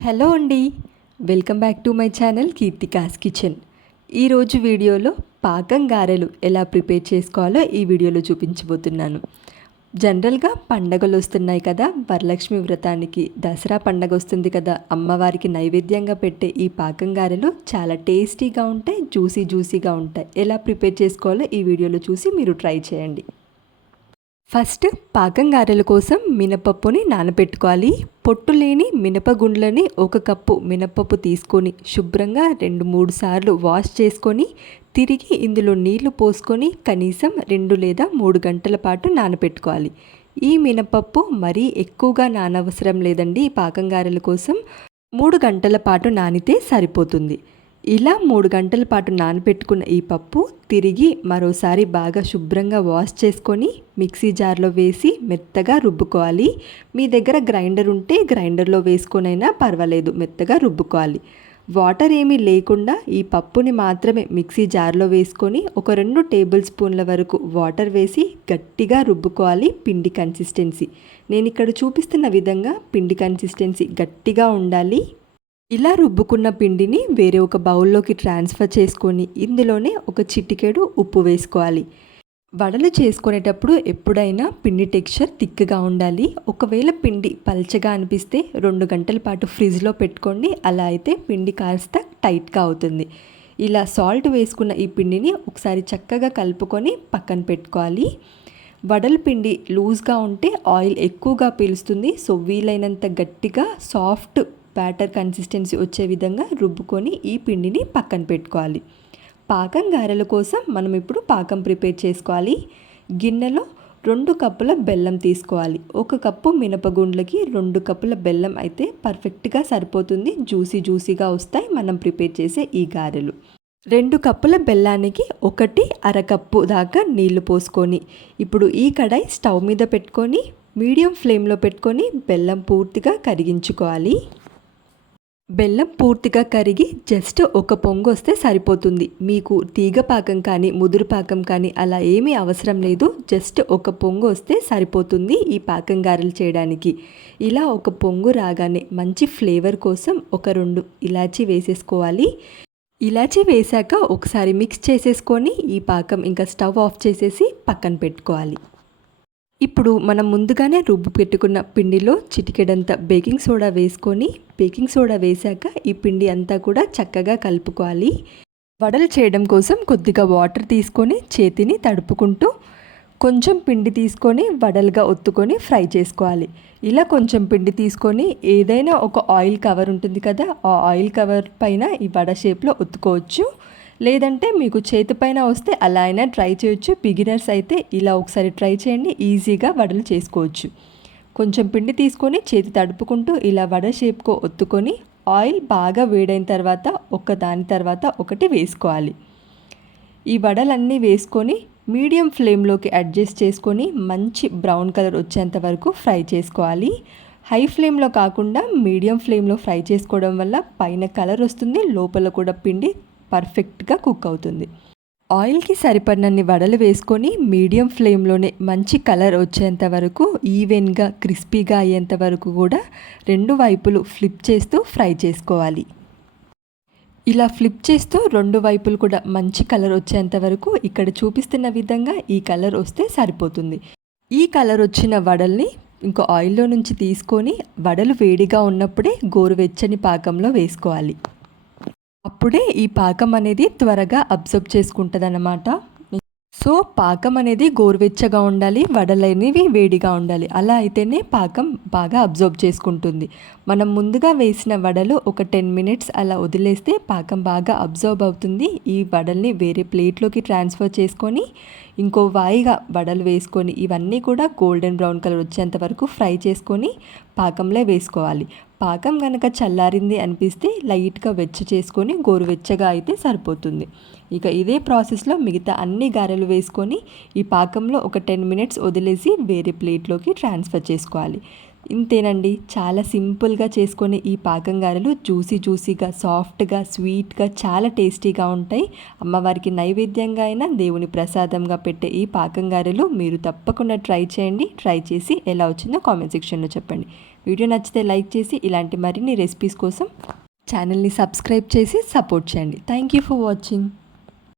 Hello అండి. Welcome back to my channel Keerthika's kitchen. ఈరోజు వీడియోలో పాకం గారెలు ఎలా ప్రిపేర్ చేసుకోవాలో ఈ వీడియోలో చూపించబోతున్నాను. జనరల్గా పండగలు వస్తున్నాయి కదా వరలక్ష్మి వ్రతానికి దసరా పండగ వస్తుంది కదా అమ్మవారికి నైవేద్యంగా పెట్టే ఈ పాకం గారెలు చాలా టేస్టీగా ఉంటాయి జ్యూసీ జ్యూసీగా ఉంటాయి. ఎలా ప్రిపేర్ చేసుకోవాలో ఈ వీడియోలో చూసి మీరు ట్రై చేయండి. ఫస్ట్ పాకం గారెల కోసం మినపప్పుని నానబెట్టుకోవాలి. పొట్టు లేని మినపగుండ్లని ఒక కప్పు మినపప్పు తీసుకొని శుభ్రంగా రెండు మూడు సార్లు వాష్ చేసుకొని తిరిగి ఇందులో నీళ్ళు పోసుకొని కనీసం రెండు లేదా మూడు గంటల పాటు నానబెట్టుకోవాలి. ఈ మినపప్పు మరీ ఎక్కువగా నానవసరం లేదండి. ఈ పాకం గారెల కోసం మూడు గంటల పాటు నానితే సరిపోతుంది. ఇలా మూడు గంటల పాటు నానబెట్టుకున్న ఈ పప్పు తిరిగి మరోసారి బాగా శుభ్రంగా వాష్ చేసుకొని మిక్సీ జార్లో వేసి మెత్తగా రుబ్బుకోవాలి. మీ దగ్గర గ్రైండర్ ఉంటే గ్రైండర్లో వేసుకొనైనా పర్వాలేదు మెత్తగా రుబ్బుకోవాలి. వాటర్ ఏమీ లేకుండా ఈ పప్పుని మాత్రమే మిక్సీ జార్లో వేసుకొని ఒక రెండు టేబుల్ స్పూన్ల వరకు వాటర్ వేసి గట్టిగా రుబ్బుకోవాలి పిండి కన్సిస్టెన్సీ. నేను ఇక్కడ చూపిస్తున్న విధంగా పిండి కన్సిస్టెన్సీ గట్టిగా ఉండాలి. ఇలా రుబ్బుకున్న పిండిని వేరే ఒక బౌల్లోకి ట్రాన్స్ఫర్ చేసుకొని ఇందులోనే ఒక చిటికెడు ఉప్పు వేసుకోవాలి. వడలు చేసుకునేటప్పుడు ఎప్పుడైనా పిండి టెక్స్చర్ థిక్గా ఉండాలి. ఒకవేళ పిండి పల్చగా అనిపిస్తే రెండు గంటల పాటు ఫ్రిడ్జ్లో పెట్టుకోండి. అలా అయితే పిండి కాస్త టైట్గా అవుతుంది. ఇలా సాల్ట్ వేసుకున్న ఈ పిండిని ఒకసారి చక్కగా కలుపుకొని పక్కన పెట్టుకోవాలి. వడల పిండి లూజ్గా ఉంటే ఆయిల్ ఎక్కువగా పీలుస్తుంది. సో వీలైనంత గట్టిగా సాఫ్ట్ బ్యాటర్ కన్సిస్టెన్సీ వచ్చే విధంగా రుబ్బుకొని ఈ పిండిని పక్కన పెట్టుకోవాలి. పాకం గారెల కోసం మనం ఇప్పుడు పాకం ప్రిపేర్ చేసుకోవాలి. గిన్నెలో రెండు కప్పుల బెల్లం తీసుకోవాలి. ఒక కప్పు మినపగుండ్లకి రెండు కప్పుల బెల్లం అయితే పర్ఫెక్ట్గా సరిపోతుంది. జ్యూసీ జ్యూసీగా వస్తాయి మనం ప్రిపేర్ చేసే ఈ గారెలు. రెండు కప్పుల బెల్లానికి ఒకటి అరకప్పు దాకా నీళ్ళు పోసుకొని ఇప్పుడు ఈ కడాయి స్టవ్ మీద పెట్టుకొని మీడియం ఫ్లేమ్లో పెట్టుకొని బెల్లం పూర్తిగా కరిగించుకోవాలి. బెల్లం పూర్తిగా కరిగి జస్ట్ ఒక పొంగు వస్తే సరిపోతుంది. మీకు తీగ పాకం కానీ ముదురు పాకం కానీ అలా ఏమీ అవసరం లేదు. జస్ట్ ఒక పొంగు వస్తే సరిపోతుంది ఈ పాకం గారెలు చేయడానికి. ఇలా ఒక పొంగు రాగానే మంచి ఫ్లేవర్ కోసం ఒక రెండు ఇలాచీ వేసేసుకోవాలి. ఇలాచీ వేశాక ఒకసారి మిక్స్ చేసేసుకొని ఈ పాకం ఇంకా స్టవ్ ఆఫ్ చేసేసి పక్కన పెట్టుకోవాలి. ఇప్పుడు మనం ముందుగానే రుబ్బు పెట్టుకున్న పిండిలో చిటికెడంత బేకింగ్ సోడా వేసుకొని బేకింగ్ సోడా వేశాక ఈ పిండి అంతా కూడా చక్కగా కలుపుకోవాలి. వడలు చేయడం కోసం కొద్దిగా వాటర్ తీసుకొని చేతిని తడుపుకుంటూ కొంచెం పిండి తీసుకొని వడలుగా ఒత్తుకొని ఫ్రై చేసుకోవాలి. ఇలా కొంచెం పిండి తీసుకొని ఏదైనా ఒక ఆయిల్ కవర్ ఉంటుంది కదా ఆ ఆయిల్ కవర్ పైన ఈ వడ షేప్లో ఒత్తుకోవచ్చు. లేదంటే మీకు చేతిపైన వస్తే అలా అయినా ట్రై చేయొచ్చు. బిగినర్స్ అయితే ఇలా ఒకసారి ట్రై చేయండి. ఈజీగా వడలు చేసుకోవచ్చు. కొంచెం పిండి తీసుకొని చేతి తడుపుకుంటూ ఇలా వడ షేప్కో ఒత్తుకొని ఆయిల్ బాగా వేడైన తర్వాత ఒక దాని తర్వాత ఒకటి వేసుకోవాలి. ఈ వడలన్నీ వేసుకొని మీడియం ఫ్లేమ్లోకి అడ్జస్ట్ చేసుకొని మంచి బ్రౌన్ కలర్ వచ్చేంత వరకు ఫ్రై చేసుకోవాలి. హై ఫ్లేమ్లో కాకుండా మీడియం ఫ్లేమ్లో ఫ్రై చేసుకోవడం వల్ల పైన కలర్ వస్తుంది. లోపల కూడా పిండి పర్ఫెక్ట్గా కుక్ అవుతుంది. ఆయిల్కి సరిపడినన్ని వడలు వేసుకొని మీడియం ఫ్లేమ్లోనే మంచి కలర్ వచ్చేంత వరకు ఈవెన్గా క్రిస్పీగా అయ్యేంత వరకు కూడా రెండు వైపులు ఫ్లిప్ చేస్తూ ఫ్రై చేసుకోవాలి. ఇలా ఫ్లిప్ చేస్తూ రెండు వైపులు కూడా మంచి కలర్ వచ్చేంత వరకు ఇక్కడ చూపిస్తున్న విధంగా ఈ కలర్ వస్తే సరిపోతుంది. ఈ కలర్ వచ్చిన వడల్ని ఇంకో ఆయిల్లో నుంచి తీసుకొని వడలు వేడిగా ఉన్నప్పుడే గోరువెచ్చని పాకంలో వేసుకోవాలి. అప్పుడే ఈ పాకం అనేది త్వరగా అబ్జర్వ్ చేసుకుంటుంది అన్నమాట సో పాకం అనేది గోరువెచ్చగా ఉండాలి వడలనేవి వేడిగా ఉండాలి. అలా అయితేనే పాకం బాగా అబ్జర్వ్ చేసుకుంటుంది. మనం ముందుగా వేసిన వడలు ఒక టెన్ మినిట్స్ అలా వదిలేస్తే పాకం బాగా అబ్జర్వ్ అవుతుంది. ఈ వడల్ని వేరే ప్లేట్లోకి ట్రాన్స్ఫర్ చేసుకొని ఇంకో వాయిగా వడలు వేసుకొని ఇవన్నీ కూడా గోల్డెన్ బ్రౌన్ కలర్ వచ్చేంత వరకు ఫ్రై చేసుకొని పాకంలో వేసుకోవాలి. పాకం కనుక చల్లారింది అనిపిస్తే లైట్గా వెచ్చ చేసుకొని గోరువెచ్చగా అయితే సరిపోతుంది. ఇక ఇదే ప్రాసెస్లో మిగతా అన్ని గారెలు వేసుకొని ఈ పాకంలో ఒక టెన్ మినిట్స్ వదిలేసి వేరే ప్లేట్లోకి ట్రాన్స్ఫర్ చేసుకోవాలి. ఇంతేనండి. చాలా సింపుల్గా చేసుకునే ఈ పాకం గారెలు జ్యూసీ జ్యూసీగా సాఫ్ట్గా స్వీట్గా చాలా టేస్టీగా ఉంటాయి. అమ్మవారికి నైవేద్యంగా అయినా దేవుని ప్రసాదంగా పెట్టే ఈ పాకం గారెలు మీరు తప్పకుండా ట్రై చేయండి. ట్రై చేసి ఎలా వచ్చిందో కామెంట్ సెక్షన్లో చెప్పండి. వీడియో నచ్చితే లైక్ చేసి ఇలాంటి మరిన్ని రెసిపీస్ కోసం ఛానల్ని సబ్స్క్రైబ్ చేసి సపోర్ట్ చేయండి. Thank you for watching.